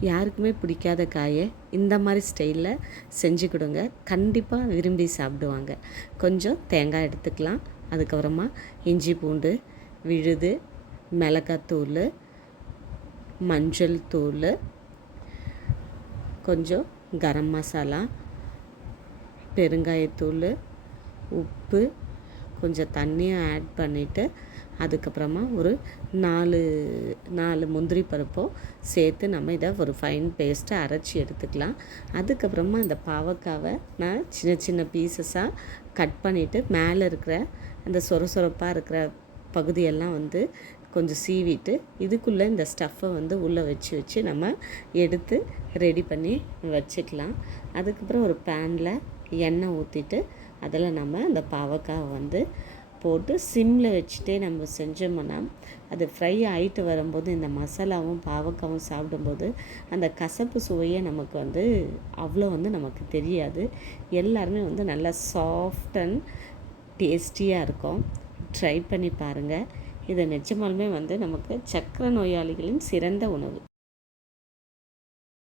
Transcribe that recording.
யாருக்குமே பிடிக்காத காயை இந்த மாதிரி ஸ்டைலில் செஞ்சு கொடுங்க, கண்டிப்பாக விரும்பி சாப்பிடுவாங்க. கொஞ்சம் தேங்காய் எடுத்துக்கலாம். அதுக்கப்புறமா இஞ்சி பூண்டு விழுது, மிளகாத்தூள், மஞ்சள் தூள், கொஞ்சம் கரம் மசாலா, பெருங்காயத்தூள், உப்பு, கொஞ்சம் தண்ணியும் ஆட் பண்ணிவிட்டு அதுக்கப்புறமா ஒரு 4 முந்திரி பருப்பும் சேர்த்து நம்ம இதை ஒரு ஃபைன் பேஸ்ட்டை அரைச்சி எடுத்துக்கலாம். அதுக்கப்புறமா அந்த பாவக்காவை நான் சின்ன சின்ன பீசஸாக கட் பண்ணிவிட்டு மேலே இருக்கிற அந்த சொரப்பாக இருக்கிற பகுதியெல்லாம் கொஞ்சம் சீவிட்டு இதுக்குள்ளே இந்த ஸ்டஃப்பை உள்ளே வச்சு நம்ம எடுத்து ரெடி பண்ணி வச்சுக்கலாம். அதுக்கப்புறம் ஒரு பேனில் எண்ணெய் ஊற்றிட்டு அதில் நம்ம அந்த பாவக்காவை போட்டு சிம்மில் வச்சுட்டே நம்ம செஞ்சோம்னா அது ஃப்ரை ஆகிட்டு வரும்போது இந்த மசாலாவும் பாவக்காவும் சாப்பிடும்போது அந்த கசப்பு சுவையே நமக்கு அவ்வளோ நமக்கு தெரியாது. எல்லாருமே நல்லா சாஃப்ட் அண்ட் டேஸ்டியாக இருக்கும். ட்ரை பண்ணி பாருங்கள். இது நிஜமாலுமே நமக்கு சர்க்கரை நோயாளிகளின் சிறந்த உணவு.